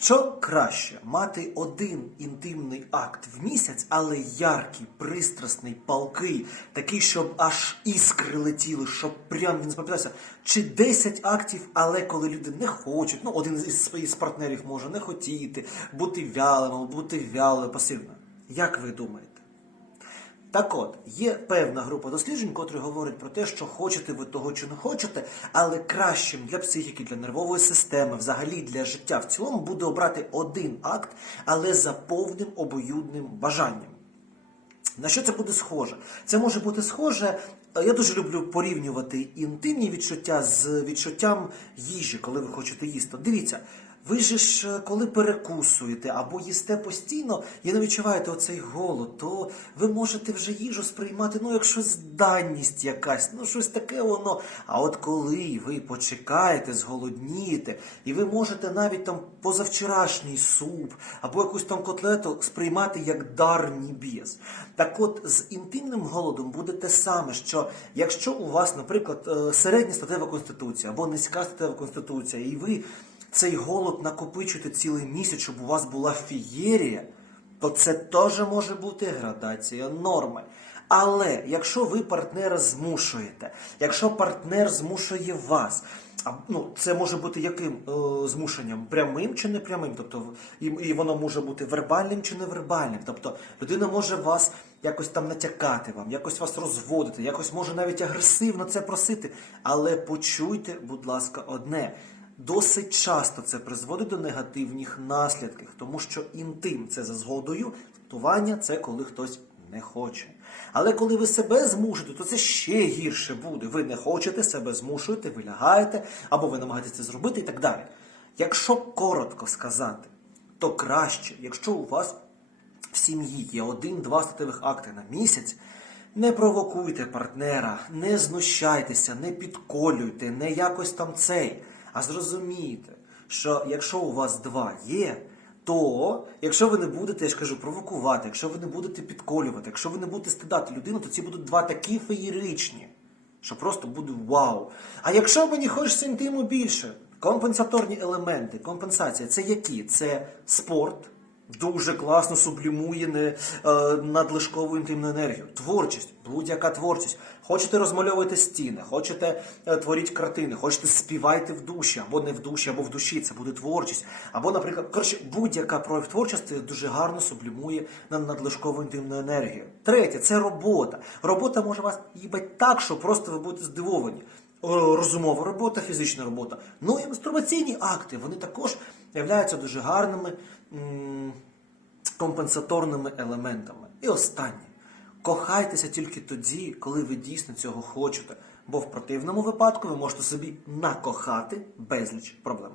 Що краще мати один інтимний акт в місяць, але яркий, пристрасний, палкий, такий, щоб аж іскри летіли, щоб прям він запам'ятався, чи 10 актів, але коли люди не хочуть, ну один із своїх партнерів може не хотіти, бути вялим, бути вялою, пасивно. Як ви думаєте? Так от, є певна група досліджень, котрі говорять про те, що хочете ви того чи не хочете, але кращим для психіки, для нервової системи, взагалі для життя в цілому буде обрати один акт, але за повним обоюдним бажанням. На що це буде схоже? Це може бути схоже. е, Я дуже люблю порівнювати інтимні відчуття з відчуттям їжі, коли ви хочете їсти. Дивіться, ви же ж е, коли перекусуєте або їсте постійно і не відчуваєте оцей голод, то ви можете вже їжу сприймати, ну, як щось данність якась, ну щось таке воно. А от коли ви почекаєте, зголоднієте, і ви можете навіть там позавчорашній суп або якусь там котлету сприймати як дар небес. Так от з інтимним голодом буде те саме, що якщо у вас, наприклад, е, середня статева конституція або низька статева конституція, і ви цей голод накопичуєте цілий місяць, щоб у вас була фієрія, то це теж може бути градація норми. Але якщо ви партнера змушуєте, якщо партнер змушує вас, ну, це може бути яким е, змушенням? Прямим чи непрямим? Тобто, і, і воно може бути вербальним чи невербальним. Тобто людина може вас якось там натякати вам, якось вас розводити, якось може навіть агресивно це просити. Але почуйте, будь ласка, одне. Досить часто це призводить до негативних наслідків, тому що інтим це за згодою, тутування це коли хтось не хоче. Але коли ви себе змушуєте, то це ще гірше буде. Ви не хочете, себе змушуєте, ви лягаєте, або ви намагаєтеся це зробити і так далі. Якщо коротко сказати, то краще, якщо у вас в сім'ї є один-два статевих акти на місяць, не провокуйте партнера, не знущайтеся, не підколюйте, не якось там цей. А зрозумійте, що якщо у вас два є, то якщо ви не будете, я ж кажу, провокувати, якщо ви не будете підколювати, якщо ви не будете стидати людину, то ці будуть два такі феєричні, що просто буде вау. А якщо мені хочеться інтиму більше, компенсаторні елементи, компенсація це які? Це спорт. Дуже класно сублімує не, е, надлишкову інтимну енергію. Творчість, будь-яка творчість. Хочете розмальовуйте стіни, хочете е, творіть картини, хочете співайте в душі, або не в душі, або в душі. Це буде творчість. Або, наприклад, коротше, будь-яка прояв творчості дуже гарно сублімує на надлишкову інтимну енергію. Третє це робота. Робота може вас їбать так, що просто ви будете здивовані. О, Розумова робота, фізична робота. Ну і мастурбаційні акти, вони також являються дуже гарними компенсаторними елементами. І останнє. Кохайтеся тільки тоді, коли ви дійсно цього хочете, бо в противному випадку ви можете собі накохати безліч проблем.